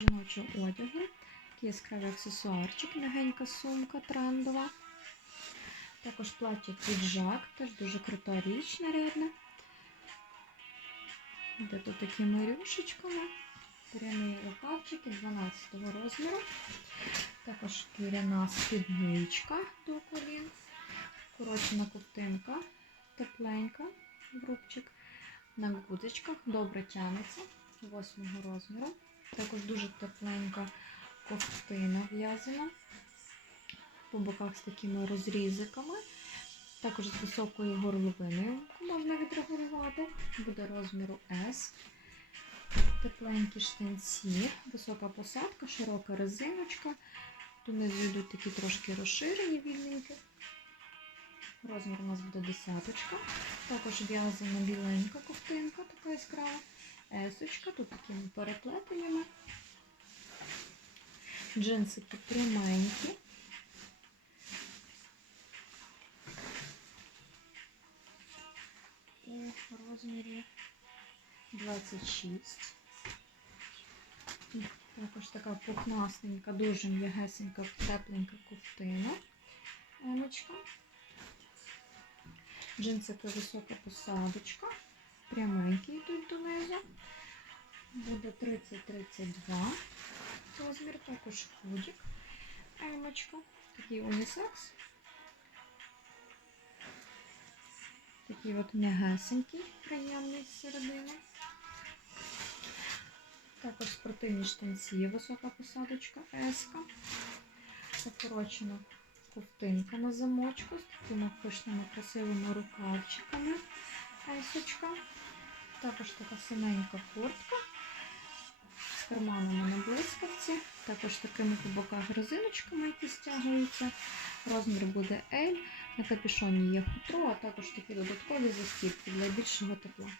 жіночого одягу. Яскравий аксесуарчик, м'ягенька сумка трендова. Також плаття піджак, теж дуже крута річ нарядна. Де тут такими рюшечками. Прямі рукавчики 12 розміру. Також шкіряна спідничка до колін. Коротшена ковтинка, тепленька, рубчик. На гудзичках добре тянеться 8 розміру. Також дуже тепленька ковтина в'язана. По боках з такими розрізиками. Також з високою горловиною можна відрегулювати. Буде розміру S. Тепленькі штанці, висока посадка, широка резиночка. Донизу йдуть такі трошки розширені вільненькі. Розмір у нас буде десяточка. Також в'язана біленька ковтинка, така яскрава. Есочка, тут такими переплетеннями. Джинсики пряменькі. У розмірі 26. Також така пухнастенька, дуже м'ягесенька, тепленька ковтина. Емочка. Джинсики висока посадочка. Пряменькі йдуть донизу. Буде 30-32 розмір, також худік. Емочка. Такий унісекс. Такий от м'ягесенький, приємний з середини. Також спортивні штанці, висока посадочка еска. Закорочена ковтинка на замочку з такими пишними красивими рукавчиками. Есочка. Також така синенька куртка з карманами на блискавці. Також такими по боках резиночками, які стягуються. Розмір буде L. На капюшоні є хутро, а також такі додаткові застібки для більшого тепла.